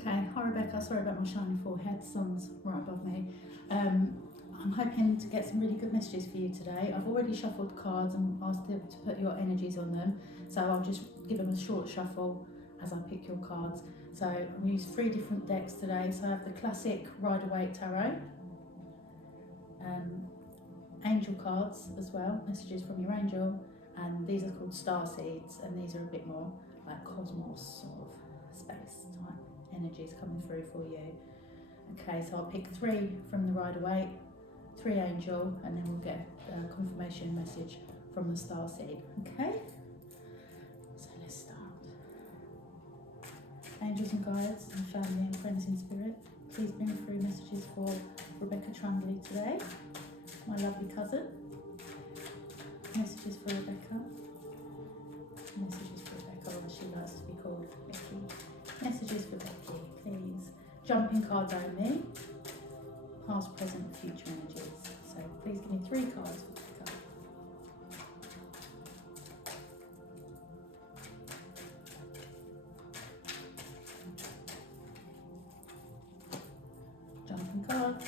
Okay, hi Rebecca, sorry about my shiny forehead, sun's right above me. I'm hoping to get some really good messages for you today. I've already shuffled cards and asked them to put your energies on them, so I'll just give them a short shuffle as I pick your cards. So I'm going to use 3 different decks today. So I have the classic Rider-Waite Tarot, angel cards as well, messages from your angel, and these are called star seeds, and these are a bit more like cosmos sort of space type energies coming through for you. Okay, so I'll pick 3 from the Rider-Waite, 3 angel, and then we'll get a confirmation message from the star seed. Okay, so let's start. Angels and guides and family and friends in spirit, please bring through messages for Rebecca Trundley today, my lovely cousin. Messages for Rebecca. Messages for Rebecca, or as she likes to be called, Becky. Messages for Becky, please. Jumping cards only. Past, present, future energies. So please give me 3 cards for Rebecca. Jumping cards.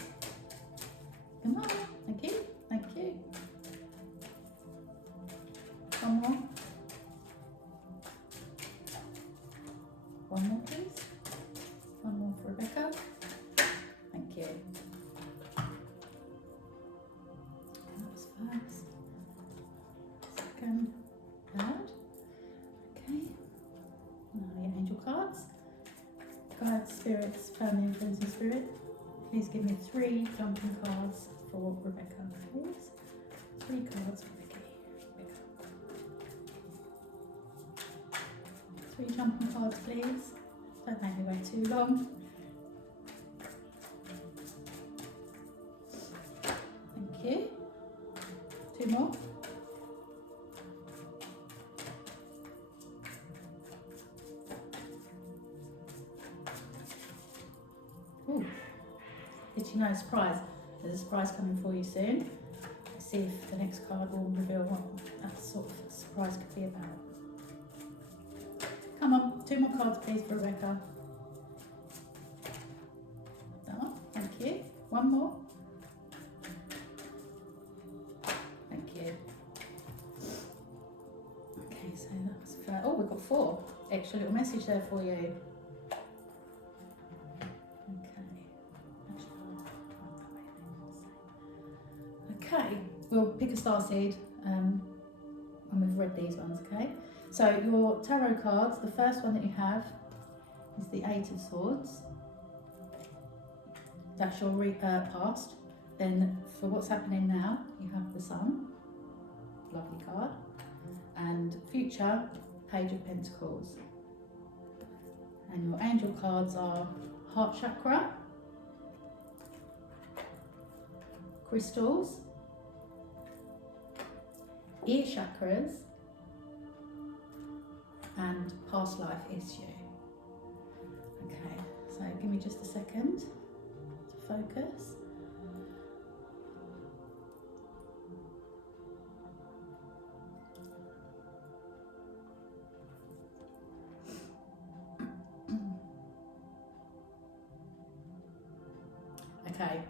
Come on. Thank you. Thank you. One more. One more, please. One more for Rebecca. Thank you. That was first. Second. Third. Okay. Now your angel cards. Guides, spirits, family and friends in spirit. Please give me 3 jumping cards for Rebecca, please. 3 cards for Becky. Rebecca. 3 jumping cards, please. Don't make me wait too long. Thank you. 2 more. Ooh. Did you know, surprise? There's a surprise coming for you soon. Let's see if the next card will reveal what that sort of surprise could be about. Come on, 2 more cards please for Rebecca. Oh, thank you. 1 more. Thank you. Okay, so that was fair. Oh, we've got 4. Extra little message there for you. Okay, we'll pick a star seed, and we've read these ones, okay? So your tarot cards, the first one that you have is the 8 of Swords. That's your past. Then for what's happening now, you have the Sun, lovely card. And future, Page of Pentacles. And your angel cards are Heart Chakra, Crystals, Ear Chakras, and Past Life Issue. Okay, so give me just a second to focus. Okay,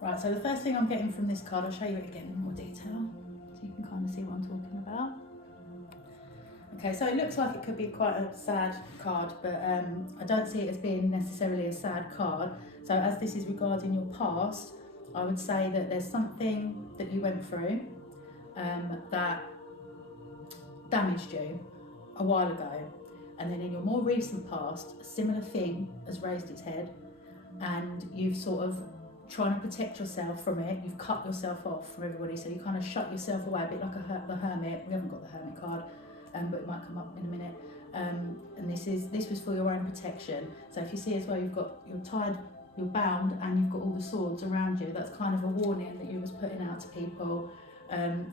right, so the first thing I'm getting from this card, I'll show you it again in more detail so you can kind of see what I'm talking about. Okay, so it looks like it could be quite a sad card, but I don't see it as being necessarily a sad card. So as this is regarding your past, I would say that there's something that you went through that damaged you a while ago. And then in your more recent past, a similar thing has raised its head, and you've sort of trying to protect yourself from it. You've cut yourself off from everybody, so you kind of shut yourself away, a bit like the Hermit. We haven't got the Hermit card, but it might come up in a minute. And this was for your own protection. So if you see as well, you're tied, you're bound, and you've got all the swords around you. That's kind of a warning that you was putting out to people.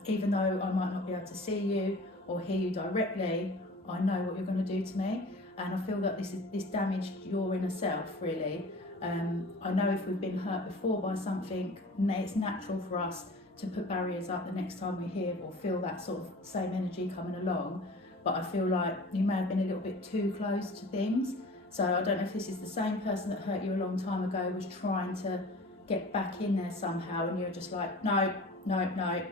Even though I might not be able to see you or hear you directly, I know what you're going to do to me, and I feel that this damaged your inner self, really. I know if we've been hurt before by something, it's natural for us to put barriers up the next time we hear or feel that sort of same energy coming along. But I feel like you may have been a little bit too close to things, So I don't know if this is the same person that hurt you a long time ago, was trying to get back in there somehow, and you're just like, no, no, no.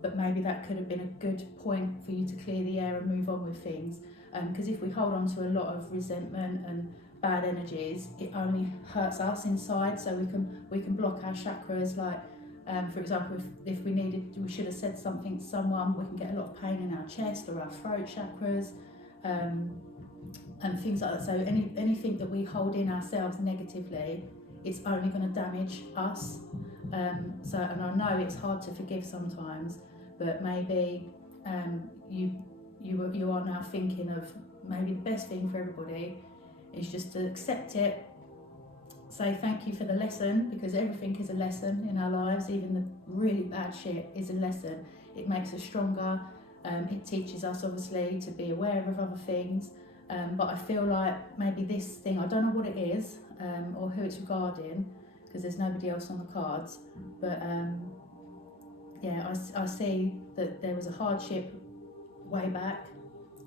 But maybe that could have been a good point for you to clear the air and move on with things. Because if we hold on to a lot of resentment and bad energies, it only hurts us inside. So we can block our chakras. Like, for example, if we should have said something to someone, we can get a lot of pain in our chest or our throat chakras, and things like that. So anything that we hold in ourselves negatively, it's only going to damage us. And I know it's hard to forgive sometimes, but maybe you are now thinking of maybe the best thing for everybody is just to accept it, say thank you for the lesson, because everything is a lesson in our lives. Even the really bad shit is a lesson. It makes us stronger. It teaches us obviously to be aware of other things. But I feel like maybe this thing, I don't know what it is or who it's regarding, because there's nobody else on the cards, but yeah, I see that there was a hardship way back.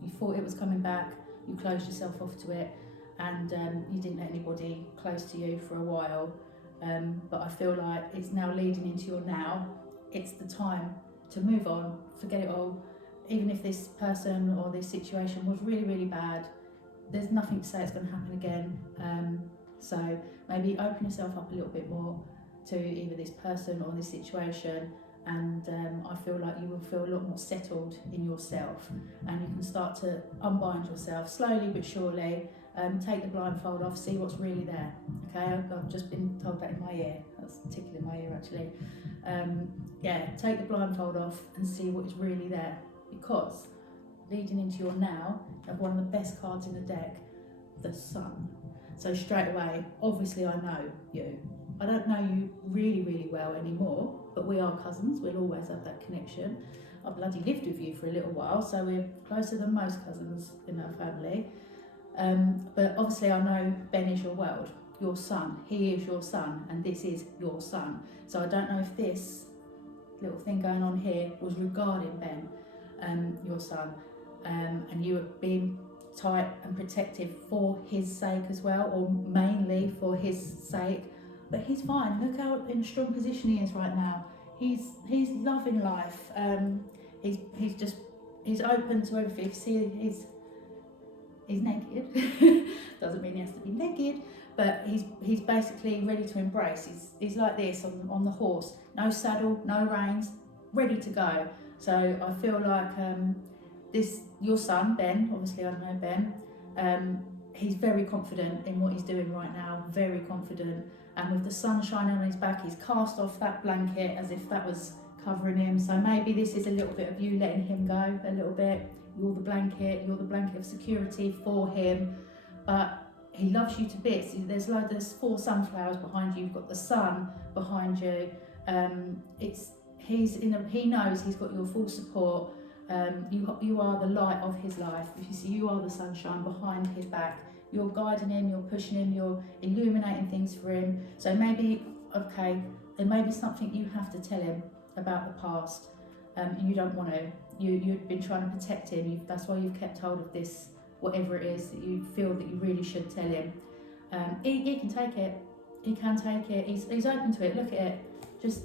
You thought it was coming back, you closed yourself off to it, and you didn't let anybody close to you for a while. But I feel like it's now leading into your now. It's the time to move on, forget it all. Even if this person or this situation was really, really bad, there's nothing to say it's going to happen again. So maybe open yourself up a little bit more to either this person or this situation, and I feel like you will feel a lot more settled in yourself, and you can start to unbind yourself slowly but surely. Take the blindfold off, see what's really there. Okay, I've just been told that in my ear. That's tickling my ear actually. Yeah, take the blindfold off and see what is really there, because leading into your now, you have one of the best cards in the deck, the Sun. So straight away, obviously I know you. I don't know you really, really well anymore, but we are cousins. We'll always have that connection. I bloody lived with you for a little while, so we're closer than most cousins in our family. But obviously I know Ben is your world, your son. He is your son, and this is your son. So I don't know if this little thing going on here was regarding Ben, your son, and you were being tight and protective for his sake as well, or mainly for his sake. But he's fine. Look how in a strong position he is right now. He's loving life. He's open to everything. If you see, he's naked. Doesn't mean he has to be naked, but he's basically ready to embrace. He's like this on the horse. No saddle, no reins, ready to go. So I feel like your son, Ben, obviously I know Ben, he's very confident in what he's doing right now, very confident. And with the sun shining on his back, he's cast off that blanket as if that was covering him. So maybe this is a little bit of you letting him go a little bit. You're the blanket of security for him. But he loves you to bits. There's 4 sunflowers behind you, you've got the sun behind you. He knows he's got your full support. You are the light of his life. If you see, you are the sunshine behind his back. You're guiding him, you're pushing him, you're illuminating things for him. So maybe, okay, there may be something you have to tell him about the past. You don't want to. You've been trying to protect him. That's why you've kept hold of this, whatever it is that you feel that you really should tell him. He can take it. He can take it. He's open to it. Look at it. Just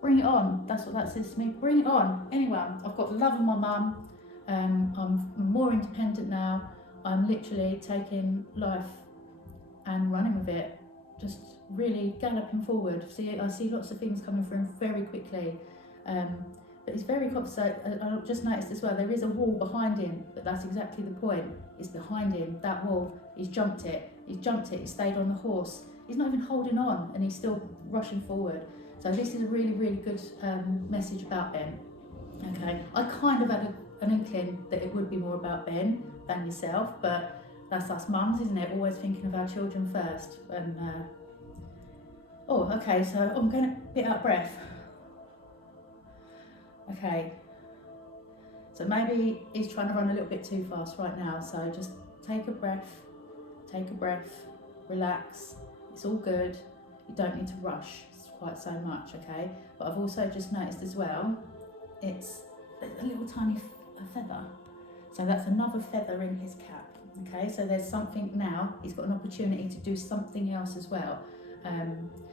bring it on. That's what that says to me. Bring it on. Anyway, I've got the love of my mum. I'm more independent now. I'm literally taking life and running with it. Just really galloping forward. I see lots of things coming through very quickly. But it's very complicated. I just noticed as well, there is a wall behind him, but that's exactly the point. It's behind him, that wall. He's jumped it, he stayed on the horse. He's not even holding on, and he's still rushing forward. So this is a really, really good message about Ben. Okay, I kind of had an inkling that it would be more about Ben than yourself, but that's us mums, isn't it? Always thinking of our children first. And okay, so I'm going a bit out of breath. Okay, so maybe he's trying to run a little bit too fast right now, so just take a breath, relax, it's all good, you don't need to rush quite so much, okay? But I've also just noticed as well, it's a little tiny feather, so that's another feather in his cap, Okay, so there's something now, he's got an opportunity to do something else as well.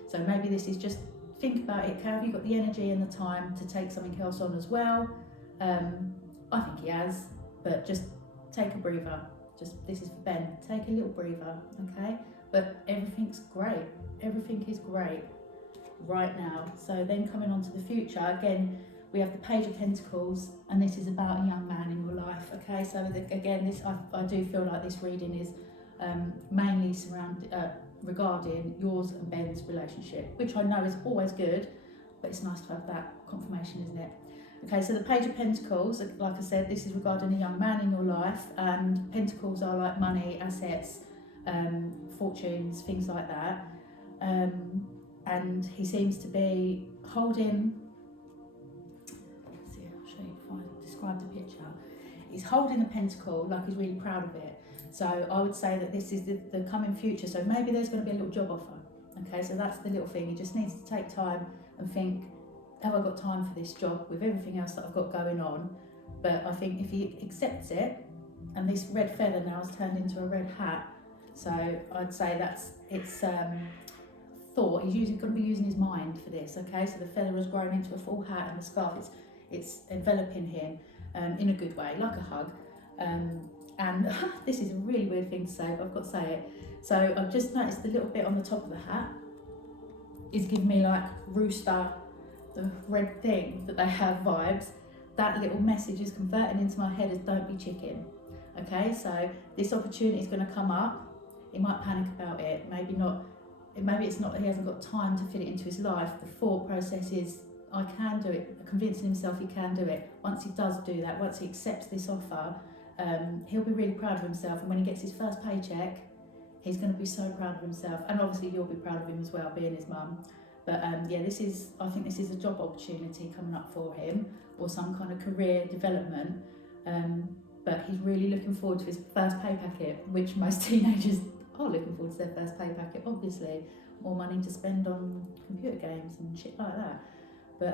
So maybe this is just, think about it, have you got the energy and the time to take something else on as well? I think he has, but just take a breather. Just, this is for Ben, take a little breather, okay? But everything's great, everything is great right now. So then coming on to the future, again, we have the Page of Pentacles, and this is about a young man in your life, okay? So again, this I do feel like this reading is mainly regarding yours and Ben's relationship, which I know is always good, but it's nice to have that confirmation, isn't it? Okay, so the Page of Pentacles, like I said, this is regarding a young man in your life, and Pentacles are like money, assets, fortunes, things like that. And he seems to be holding, let's see, I'll show you if I describe the picture. He's holding a pentacle like he's really proud of it. So I would say that this is the coming future. So maybe there's going to be a little job offer. Okay, so that's the little thing. He just needs to take time and think, have I got time for this job with everything else that I've got going on? But I think if he accepts it, and this red feather now has turned into a red hat, so I'd say it's thought. He's going to be using his mind for this, okay? So the feather has grown into a full hat, and the scarf it's enveloping him in a good way, like a hug. And this is a really weird thing to say, but I've got to say it. So I've just noticed the little bit on the top of the hat is giving me like rooster, the red thing that they have vibes. That little message is converting into my head as don't be chicken. Okay, so this opportunity is going to come up. He might panic about it, maybe not. Maybe it's not that he hasn't got time to fit it into his life. The thought process is, I can do it, convincing himself he can do it. Once he does do that, once he accepts this offer, he'll be really proud of himself. And when he gets his first paycheck, he's going to be so proud of himself. And obviously you'll be proud of him as well, being his mum. But yeah, I think this is a job opportunity coming up for him, or some kind of career development. But he's really looking forward to his first pay packet, which most teenagers are looking forward to their first pay packet, obviously. More money to spend on computer games and shit like that. But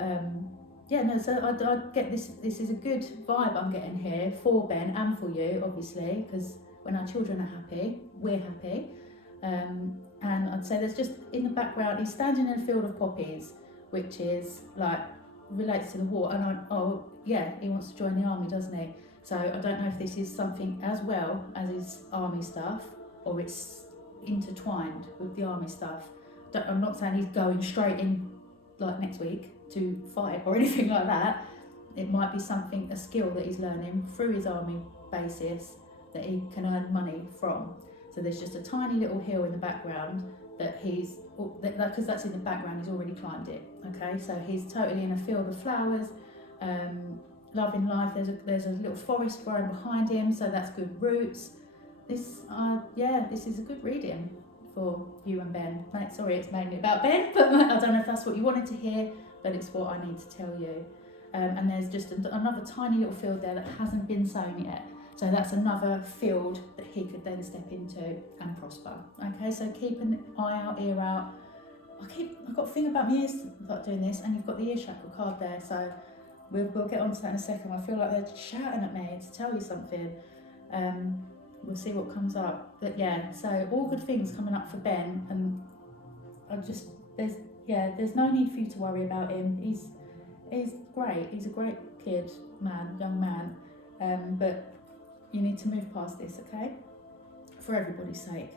yeah, no, so I get this is a good vibe I'm getting here for Ben and for you, obviously, because when our children are happy, we're happy. And I'd say there's just, in the background, he's standing in a field of poppies, which is like, relates to the war. And yeah, he wants to join the army, doesn't he? So I don't know if this is something as well as his army stuff, or it's intertwined with the army stuff. I'm not saying he's going straight in like next week to fight or anything like that. It might be something, a skill that he's learning through his army basis that he can earn money from. So there's just a tiny little hill in the background that because that's in the background, he's already climbed it. Okay, so he's totally in a field of flowers, loving life. There's a little forest growing behind him, so that's good roots. This is a good reading for you and Ben. Sorry, it's mainly about Ben, but I don't know if that's what you wanted to hear, but it's what I need to tell you. And there's just another tiny little field there that hasn't been sown yet. So that's another field that he could then step into and prosper. Okay, so keep an eye out, ear out. I've got a thing about my ears like doing this, and you've got the ear chakra card there, so we'll get onto that in a second. I feel like they're shouting at me to tell you something. We'll see what comes up. But yeah, so all good things coming up for Ben, and there's no need for you to worry about him. He's great. He's a great young man. But you need to move past this, okay? For everybody's sake.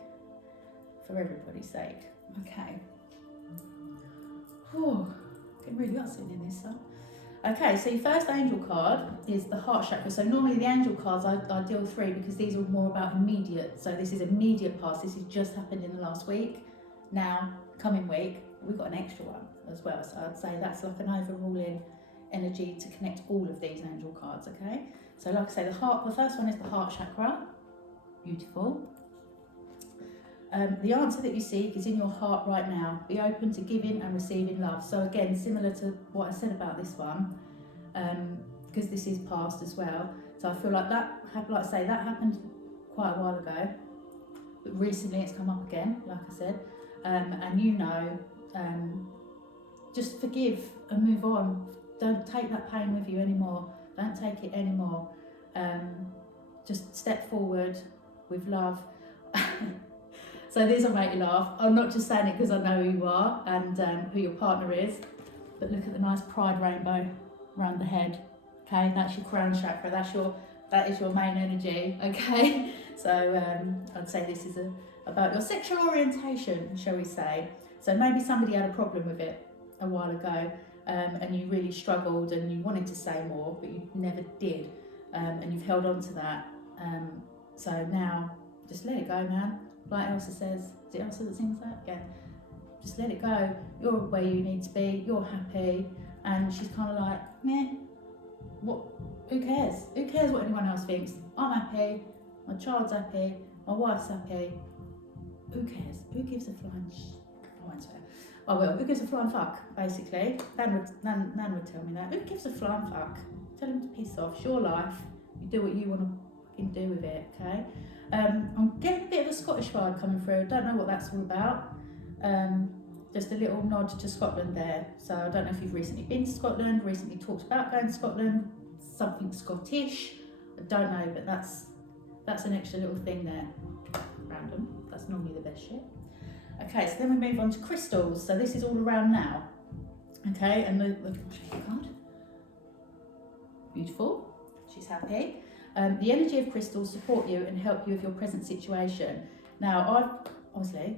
Okay. Whew, getting really hot sitting in this, huh? Okay, so your first angel card is the heart chakra. So normally the angel cards, I deal 3 because these are more about immediate. So this is immediate past. This has just happened in the last week. Now, coming week, we've got an extra one as well. So I'd say that's like an overruling energy to connect all of these angel cards, okay? So like I say, the first one is the heart chakra. Beautiful. The answer that you seek is in your heart right now. Be open to giving and receiving love. So again, similar to what I said about this one, because this is past as well. So I feel like that happened quite a while ago, but recently it's come up again, like I said. And just forgive and move on. Don't take that pain with you anymore. Don't take it anymore. Just step forward with love. So these will make you laugh. I'm not just saying it because I know who you are and who your partner is, but look at the nice pride rainbow around the head. Okay, that's your crown chakra. That is your main energy. Okay, so I'd say this is about your sexual orientation, shall we say. So maybe somebody had a problem with it a while ago, and you really struggled and you wanted to say more, but you never did, and you've held on to that. So now, just let it go, man. Like Elsa says, is it Elsa that sings that? Yeah. Just let it go. You're where you need to be. You're happy, and she's kind of like, meh. What? Who cares? Who cares what anyone else thinks? I'm happy. My child's happy. My wife's happy. Who cares? Who gives a flying? I won't swear. Oh well. Who gives a flying fuck? Basically, Nan would tell me that. Who gives a flying fuck? Tell him to piss off. It's your life. You do what you want to fucking do with it. Okay. I'm getting a bit of a Scottish vibe coming through. Don't know what that's all about. Just a little nod to Scotland there. So I don't know if you've recently been to Scotland, recently talked about going to Scotland, something Scottish. I don't know, but that's an extra little thing there. Random. That's normally the best shit. Okay, so then we move on to crystals. So this is all around now. Okay, and the card. Beautiful. She's happy. The energy of crystals support you and help you with your present situation. Now, I've obviously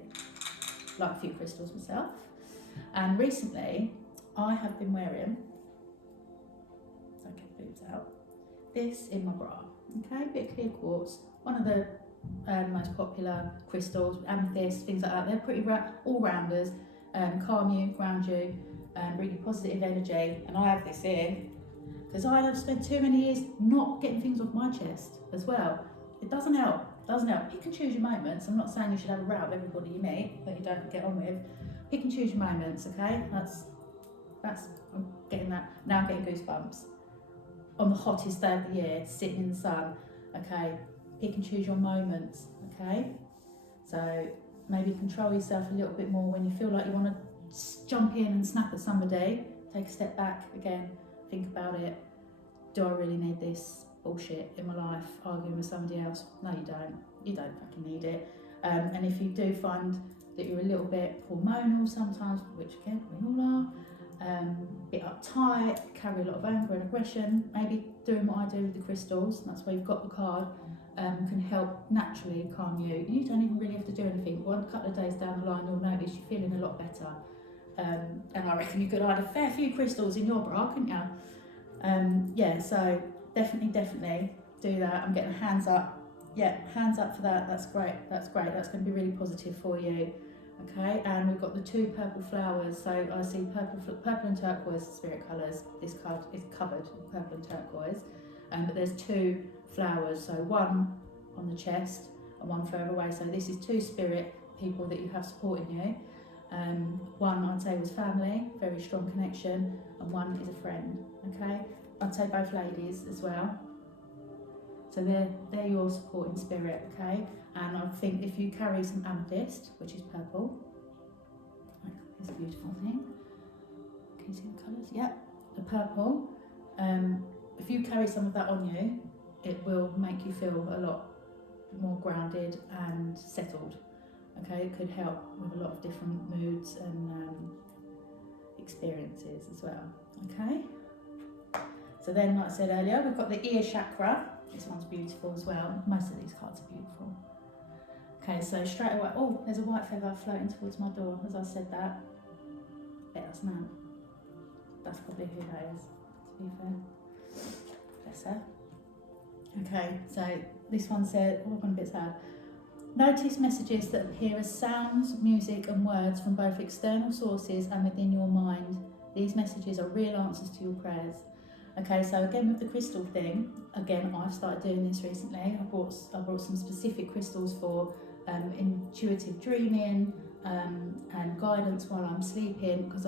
like a few crystals myself, and recently I have been wearing, don't get the boobs out, this in my bra. Okay, bit of clear quartz, one of the most popular crystals, amethyst, things like that. They're pretty all-rounders, calm you, ground you, really positive energy. And I have this in because I have spent too many years not getting things off my chest as well. It doesn't help. Pick and choose your moments. I'm not saying you should have a row with everybody you meet that you don't get on with. Pick and choose your moments, okay? That's I'm getting that. Now I'm getting goosebumps. On the hottest day of the year, sitting in the sun, okay? Pick and choose your moments, okay? So maybe control yourself a little bit more when you feel like you want to jump in and snap at somebody. Take a step back again, think about it. Do I really need this bullshit in my life, arguing with somebody else? No, you don't. You don't fucking need it. And if you do find that you're a little bit hormonal sometimes, which again, we all are, a bit uptight, carry a lot of anger and aggression, maybe doing what I do with the crystals, and that's why you've got the card, can help naturally calm you. You don't even really have to do anything. One couple of days down the line, you'll notice you're feeling a lot better. And I reckon you could add a fair few crystals in your bra, couldn't you? Yeah, so definitely do that. I'm getting hands up. Yeah, hands up for that. That's great. That's going to be really positive for you. Okay, and we've got the two purple flowers. So I see purple and turquoise spirit colours. This card is covered with purple and turquoise. But there's two flowers. So one on the chest and one further away. So this is two spirit people that you have supporting you. One I'd say was family, very strong connection, and one is a friend. Okay, I'd say both ladies as well. So they're your supporting spirit. Okay, and I think if you carry some amethyst, which is purple, like this beautiful thing. Can you see the colours? Yep, the purple. If you carry some of that on you, it will make you feel a lot more grounded and settled. Okay, it could help with a lot of different moods and experiences as well. Okay, so then, like I said earlier, we've got the ear chakra. This one's beautiful as well. Most of these cards are beautiful. Okay, so straight away, oh, there's a white feather floating towards my door as I said that. Yeah, that's Nan. That's probably who that is, to be fair. Bless her. Okay, so this one said, oh, I'm a bit sad. Notice messages that appear as sounds, music and words from both external sources and within your mind. These messages are real answers to your prayers. Okay, so again with the crystal thing, again I've started doing this recently. I brought some specific crystals for intuitive dreaming and guidance while I'm sleeping, because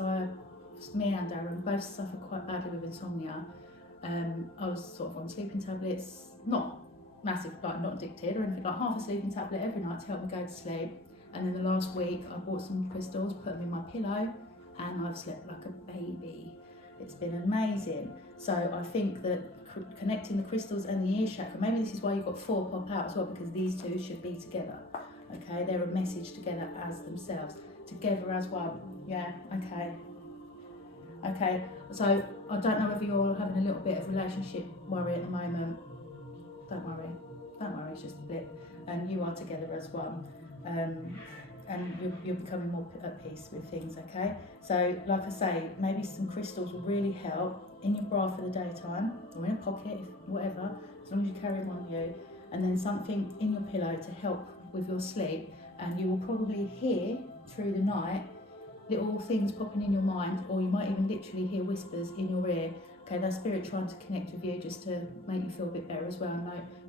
me and Darren both suffer quite badly with insomnia. I was sort of on sleeping tablets, not massive, like not addicted or anything, like half a sleeping tablet every night to help me go to sleep. And then the last week I bought some crystals, put them in my pillow, and I've slept like a baby. It's been amazing. So I think that connecting the crystals and the ear chakra. Maybe this is why you've got 4 pop out as well, because these two should be together. Okay, they're a message together as themselves, together as one. Yeah, okay. Okay, so I don't know whether you're having a little bit of relationship worry at the moment. Don't worry, it's just a blip. You are together as one. And you're becoming more at peace with things, okay? So, like I say, maybe some crystals will really help in your bra for the daytime, or in a pocket, whatever, as long as you carry them on you, and then something in your pillow to help with your sleep, and you will probably hear through the night little things popping in your mind, or you might even literally hear whispers in your ear. Okay, that's spirit trying to connect with you just to make you feel a bit better as well,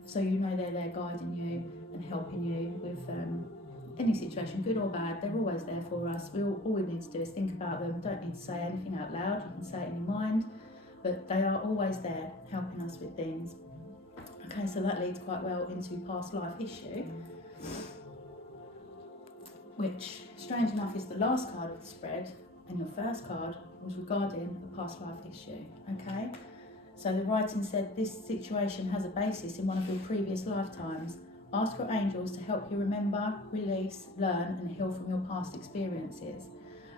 so you know they're there guiding you and helping you with any situation, good or bad. They're always there for us. All we need to do is think about them. Don't need to say anything out loud. You can say it in your mind, but they are always there helping us with things. Okay, so that leads quite well into past life issue, which, strange enough, is the last card of the spread, and your first card was regarding a past life issue. Okay, so the writing said this situation has a basis in one of your previous lifetimes. Ask your angels to help you remember, release, learn and heal from your past experiences.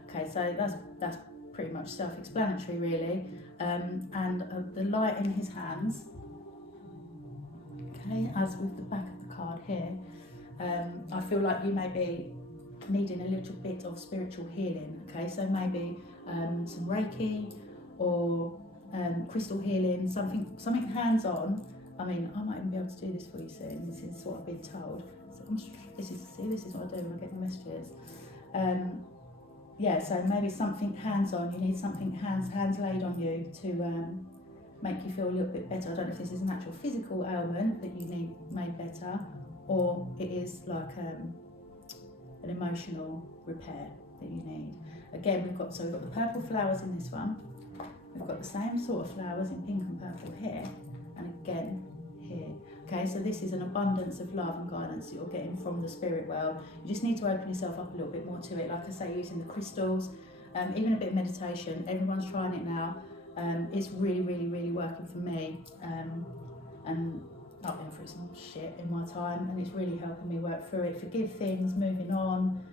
Okay, so that's pretty much self-explanatory really. The light in his hands, okay, as with the back of the card here, I feel like you may be needing a little bit of spiritual healing. Okay, so maybe some Reiki or crystal healing, something hands-on. I mean, I might even be able to do this for you soon. This is what I've been told. So this is what I do when I get my messages. Yeah, so maybe something hands-on. You need something hands laid on you to make you feel a little bit better. I don't know if this is an actual physical ailment that you need made better, or it is like an emotional repair that you need. Again, we've got the purple flowers in this one. We've got the same sort of flowers in pink and purple here, and again here. Okay, so this is an abundance of love and guidance that you're getting from the spirit world. You just need to open yourself up a little bit more to it. Like I say, using the crystals, even a bit of meditation. Everyone's trying it now. It's really, really, really working for me. And I've been through some shit in my time, and it's really helping me work through it, forgive things, moving on.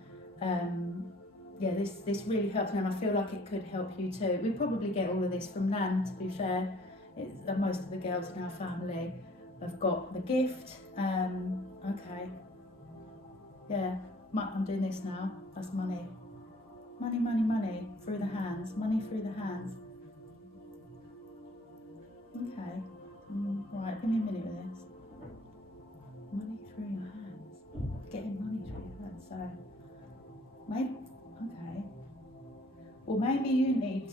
Yeah, this really helps me, and I feel like it could help you too. We probably get all of this from Nan, to be fair. Most of the girls in our family have got the gift. Okay, yeah, I'm doing this now. That's money. Money, money, money through the hands. Money through the hands. Okay, right, give me a minute with this. Money through your hands. Getting money through your hands. So, maybe, okay. Well, maybe you need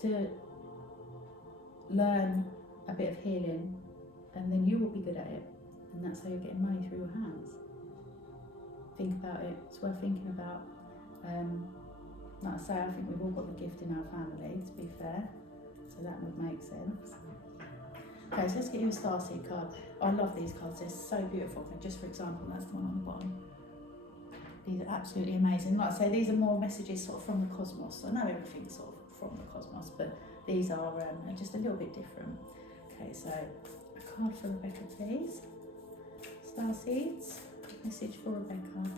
to learn a bit of healing, and then you will be good at it, and that's how you're getting money through your hands. Think about it. It's worth thinking about. Like I say, I think we've all got the gift in our family, to be fair, so that would make sense. Okay, so let's get you a starseed card. I love these cards, they're so beautiful. Just for example, that's the one on the bottom. These are absolutely amazing. Like I say, these are more messages sort of from the cosmos. I know everything's sort of from the cosmos, but these are just a little bit different. Okay, so a card for Rebecca, please. Starseeds, message for Rebecca.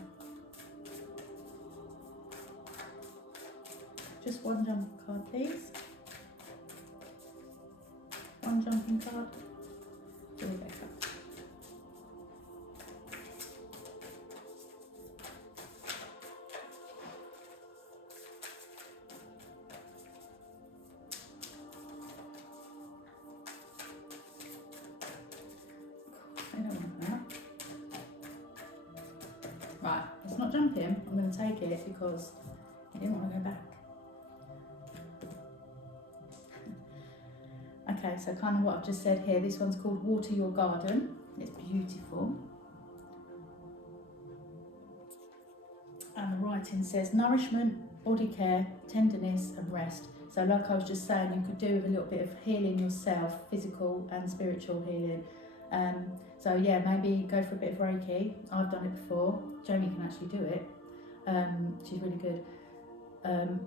Just one jumping card, please. One jumping card for Rebecca. I don't want that. Right, it's not jumping. I'm going to take it because I didn't want to go back. Okay, so kind of what I've just said here, this one's called Water Your Garden. It's beautiful. And the writing says nourishment, body care, tenderness and rest. So like I was just saying, you could do with a little bit of healing yourself, physical and spiritual healing. So yeah, maybe go for a bit of Reiki. I've done it before. Jamie can actually do it. She's really good.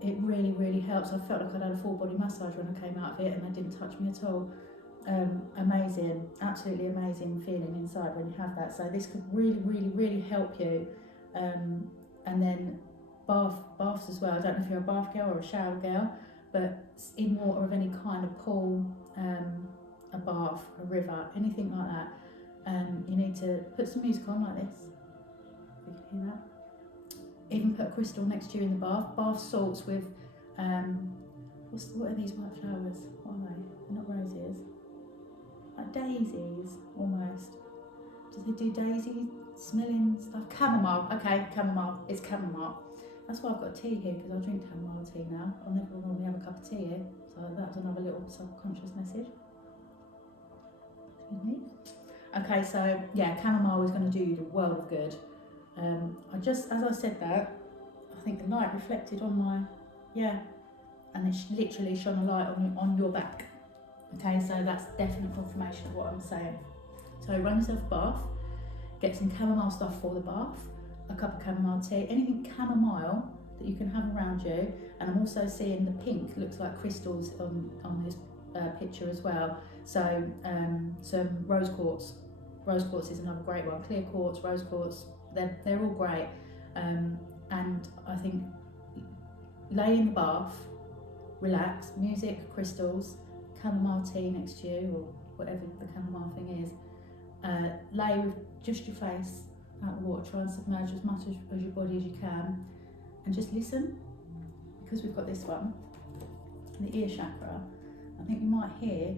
It really, really helps. I felt like I'd had a full body massage when I came out of it, and they didn't touch me at all. amazing, absolutely amazing feeling inside when you have that. So this could really, really, really help you. And then baths as well. I don't know if you're a bath girl or a shower girl, but in water of any kind, a pool, a bath, a river, anything like that. You need to put some music on like this. You can hear that. Even put a crystal next to you in the bath. Bath salts with what are these white flowers? What are they? They're not roses. Like daisies, almost. Do they do daisy smelling stuff? Chamomile. Okay, chamomile. It's chamomile. That's why I've got tea here, because I drink chamomile tea now. I'll never normally have a cup of tea here. So that's another little subconscious message. Excuse me. Okay, so yeah, chamomile is going to do you the world of good. As I said that, I think the light reflected on my, and it literally shone a light on your back. Okay, so that's definite confirmation of what I'm saying. So run yourself a bath, get some chamomile stuff for the bath, a cup of chamomile tea, anything chamomile that you can have around you. And I'm also seeing the pink, looks like crystals on this picture as well. So some rose quartz. Rose quartz is another great one. Clear quartz, rose quartz, they're all great. And I think lay in the bath, relax, music, crystals, chamomile tea next to you, or whatever the chamomile thing is. Lay with just your face out of the water, try and submerge as much as your body as you can, and just listen, because we've got this one, the ear chakra. I think you might hear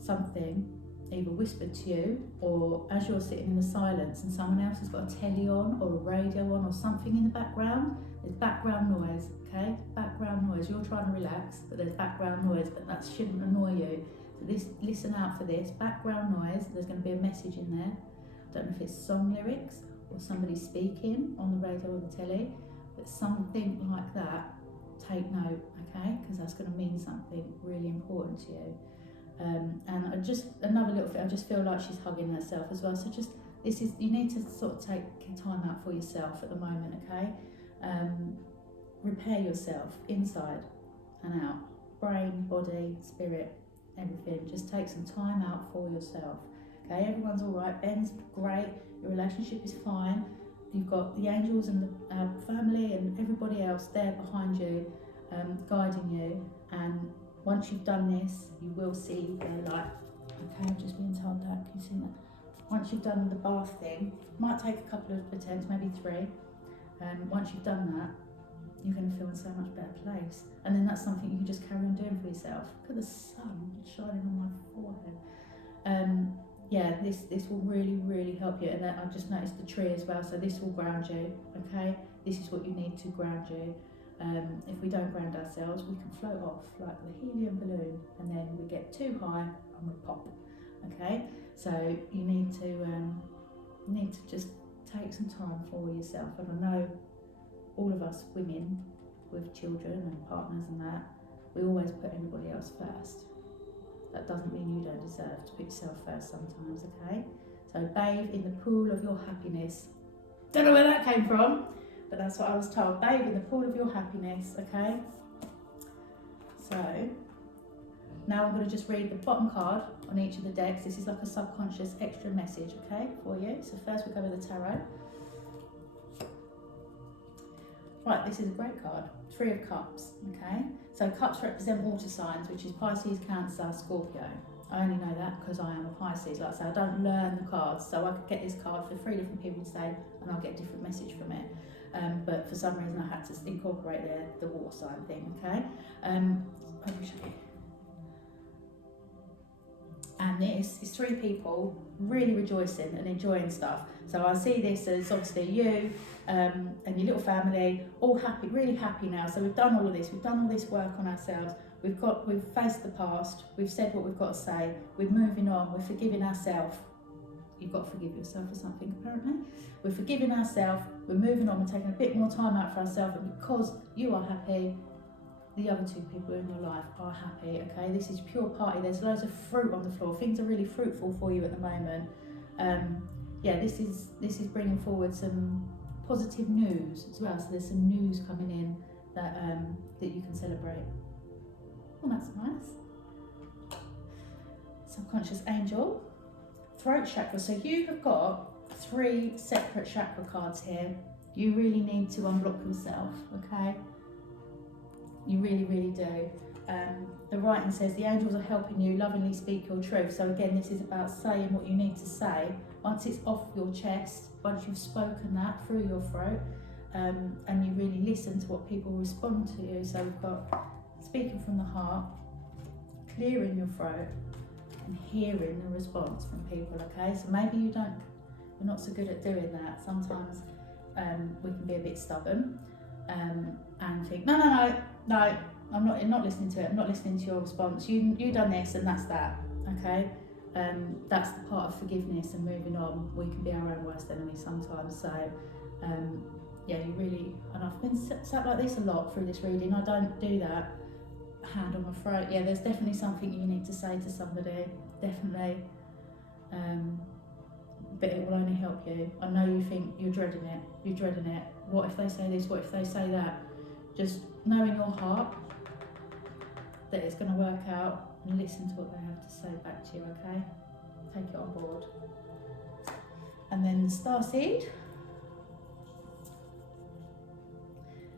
something either whispered to you, or as you're sitting in the silence and someone else has got a telly on or a radio on or something in the background. There's background noise, okay? Background noise. You're trying to relax, but there's background noise, but that shouldn't annoy you. So listen out for this. Background noise, there's going to be a message in there. I don't know if it's song lyrics or somebody speaking on the radio or the telly, but something like that, take note, okay? Because that's going to mean something really important to you. And just another little thing, I just feel like she's hugging herself as well. So you need to sort of take time out for yourself at the moment, okay? Repair yourself inside and out, brain, body, spirit, everything. Just take some time out for yourself, okay? Everyone's all right. Ben's great. Your relationship is fine. You've got the angels and the family and everybody else there behind you, guiding you. And once you've done this, you will see the light. Okay, I'm just being told that. Can you see that? Once you've done the bath thing, might take a couple of attempts, maybe 3. Once you've done that, you're going to feel in so much better place. And then that's something you can just carry on doing for yourself. Look at the sun shining on my forehead. This will really, really help you. And then I've just noticed the tree as well, so this will ground you, okay? This is what you need to ground you. If we don't ground ourselves, we can float off like the helium balloon, and then we get too high and we pop, okay? So you need to just take some time for yourself. And I know all of us women with children and partners and that, we always put everybody else first. That doesn't mean you don't deserve to put yourself first sometimes, okay? So bathe in the pool of your happiness. Don't know where that came from, but that's what I was told. Bathe in the pool of your happiness, okay? So now I'm going to just read the bottom card on each of the decks. This is like a subconscious extra message, okay, for you. So first we go with the tarot. Right, this is a great card, 3 of Cups, okay? So cups represent water signs, which is Pisces, Cancer, Scorpio. I only know that because I am a Pisces. Like I say, I don't learn the cards, so I could get this card for 3 different people today and I'll get a different message from it. But for some reason I had to incorporate the water sign thing, okay? Let me show you. And this is 3 people really rejoicing and enjoying stuff. So I see this as obviously you and your little family, all happy, really happy now. So we've done all of this, we've done all this work on ourselves, we've faced the past, we've said what we've got to say, we're moving on, we're forgiving ourselves. You've got to forgive yourself for something apparently. We're forgiving ourselves, we're moving on, we're taking a bit more time out for ourselves, and because you are happy, the other 2 people in your life are happy, okay? This is pure party. There's loads of fruit on the floor. Things are really fruitful for you at the moment. This is bringing forward some positive news as well. So there's some news coming in that you can celebrate. Well, that's nice. subconscious angel, throat chakra. So you have got 3 separate chakra cards here. You really need to unblock yourself, okay? You really, really do. The writing says the angels are helping you lovingly speak your truth. So again, this is about saying what you need to say. Once it's off your chest, once you've spoken that through your throat, and you really listen to what people respond to you. So we've got speaking from the heart, clearing your throat, and hearing the response from people, okay? So maybe you're not so good at doing that. Sometimes we can be a bit stubborn and think, no, I'm not listening to it. I'm not listening to your response. You done this and that's that, okay? That's the part of forgiveness and moving on. We can be our own worst enemy sometimes. So yeah, you really, and I've been sat like this a lot through this reading. I don't do that. Hand on my throat. Yeah, there's definitely something you need to say to somebody. Definitely. But it will only help you. I know you think you're dreading it. You're dreading it. What if they say this? What if they say that? Just know in your heart that it's going to work out, and listen to what they have to say back to you, okay? Take it on board. And then the starseed.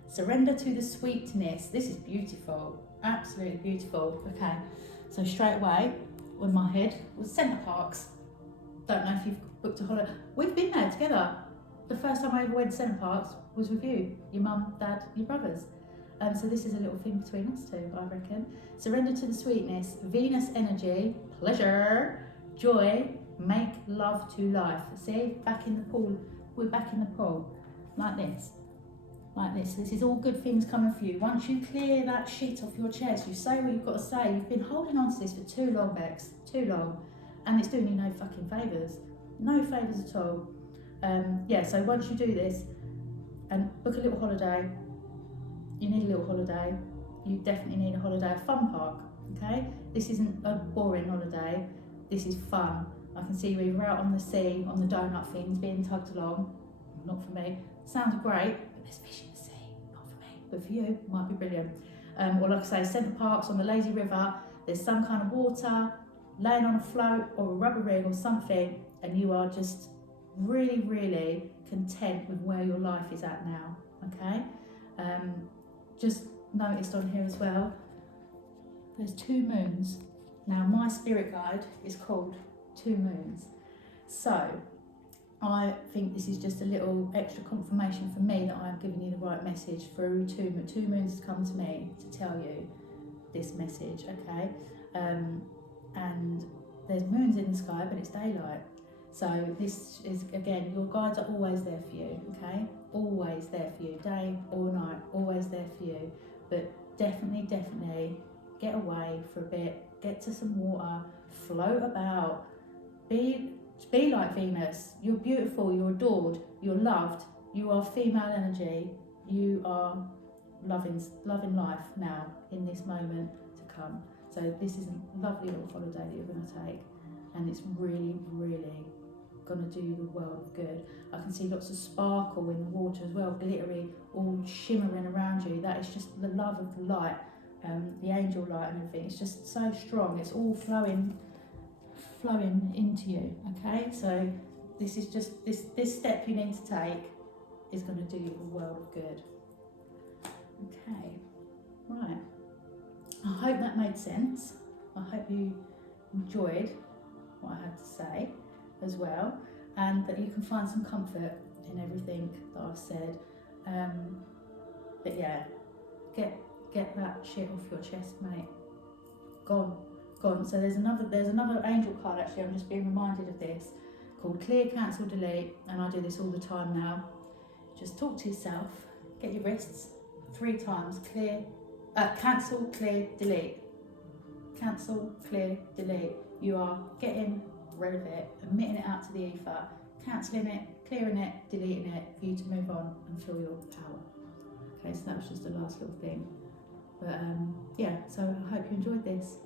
Surrender to the sweetness. This is beautiful. Absolutely beautiful. Okay, so straight away, in my head was Centre Parks. Don't know if you've booked a holiday. We've been there together. The first time I ever went to Centre Parks was with you, your mum, dad, your brothers. So this is a little thing between us two, I reckon. Surrender to the sweetness, Venus energy, pleasure, joy, make love to life. See, back in the pool, we're back in the pool, like this. Like this. This is all good things coming for you. Once you clear that shit off your chest, you say what you've got to say. You've been holding on to this for too long, Bex, too long. And it's doing you no fucking favours. No favours at all. Yeah, so once you do this, and book a little holiday, you need a little holiday. You definitely need a holiday, a fun park, okay? This isn't a boring holiday. This is fun. I can see you either out on the sea, on the donut things, being tugged along. Not for me. Sounds great, but there's fish in the sea. Not for me, but for you, it might be brilliant. Or like I say, Centre Parks on the lazy river. There's some kind of water, laying on a float or a rubber rig or something, and you are just really, really content with where your life is at now, okay? Just noticed on here as well, there's 2 moons. Now my spirit guide is called 2 moons. So I think this is just a little extra confirmation for me that I'm giving you the right message through 2 moons. 2 moons has come to me to tell you this message, okay? And there's moons in the sky, but it's daylight. So this is, again, your guides are always there for you, okay? Always there for you, day or night, always there for you. But definitely get away for a bit, get to some water, float about, be like Venus. You're beautiful, you're adored, you're loved, you are female energy, you are loving life now in this moment to come. So this is a lovely little holiday that you're going to take, and it's really, really going to do you the world of good. I can see lots of sparkle in the water as well, glittery, all shimmering around you. That is just the love of the light, the angel light and everything. It's just so strong. It's all flowing into you, okay? So this is just, this step you need to take is going to do you the world of good. Okay, right. I hope that made sense. I hope you enjoyed what I had to say as well, and that you can find some comfort in everything that I've said. But yeah, get that shit off your chest, mate. Gone. So there's another angel card, actually. I'm just being reminded of this, called Clear, Cancel, Delete, and I do this all the time now. Just talk to yourself. Get your wrists 3 times. Clear, cancel, clear, delete. Cancel, clear, delete. You are getting rid of it, emitting it out to the ether, cancelling it, clearing it, deleting it, for you to move on and feel your power. Okay, so that was just the last little thing. But yeah, so I hope you enjoyed this.